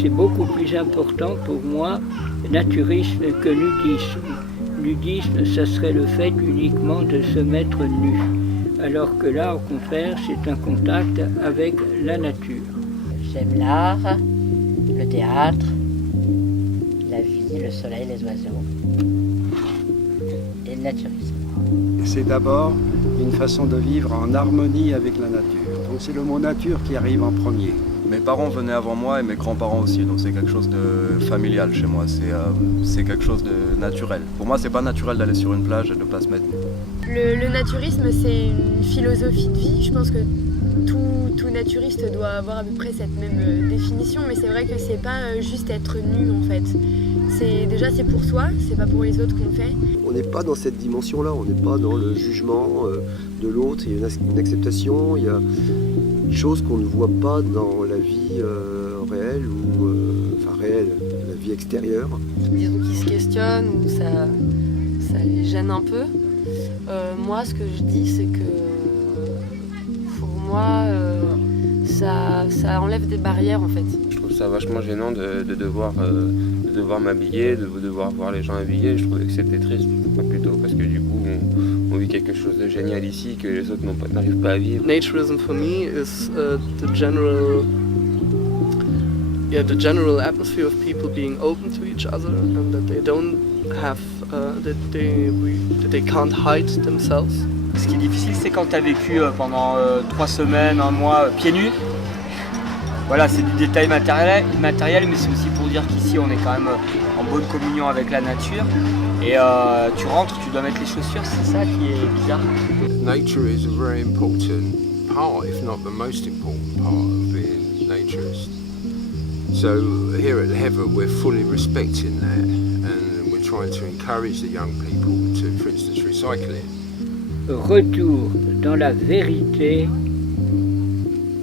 c'est beaucoup plus important pour moi, naturisme que nudisme. Nudisme, ça serait le fait uniquement de se mettre nu. Alors que là, au contraire, c'est un contact avec la nature. J'aime l'art, le théâtre, la vie, le soleil, les oiseaux et le naturisme. C'est d'abord une façon de vivre en harmonie avec la nature. Donc c'est le mot nature qui arrive en premier. Mes parents venaient avant moi et mes grands-parents aussi, donc c'est quelque chose de familial chez moi, c'est quelque chose de naturel. Pour moi, c'est pas naturel d'aller sur une plage et de pas se mettre nu. Le naturisme, c'est une philosophie de vie. Je pense que tout naturiste doit avoir à peu près cette même définition, mais c'est vrai que c'est pas juste être nu en fait. C'est pour soi, c'est pas pour les autres qu'on le fait. On n'est pas dans cette dimension-là, on n'est pas dans le jugement de l'autre, il y a une acceptation, il y a des choses qu'on ne voit pas dans la vie réelle, réelle, la vie extérieure. Disons qu'ils se questionnent ou ça les gêne un peu. Moi, ce que je dis, c'est que pour moi, ça enlève des barrières en fait. Je trouve ça vachement gênant de devoir m'habiller, de devoir voir les gens habillés. Je trouvais que c'était triste, plutôt parce que du coup on vit quelque chose de génial ici que les autres n'arrivent pas à vivre. Naturism for me is the general atmosphere of people being open to each other and that they don't have that they can't hide themselves. Ce qui est difficile, c'est quand tu as vécu pendant 3 semaines, 1 mois pieds nus. Voilà, c'est du détail matériel, mais c'est aussi pour dire qu'ici on est quand même en bonne communion avec la nature. Et tu rentres, tu dois mettre les chaussures, c'est ça qui est bizarre. Nature is a very important part, if not the most important part of being naturist. So here at Heather, we're fully respecting that, and we're trying to encourage the young people to, for instance, recycle it. Retour dans la vérité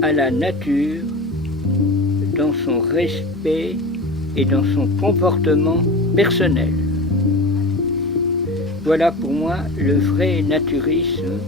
à la nature, dans son respect et dans son comportement personnel. Voilà pour moi le vrai naturisme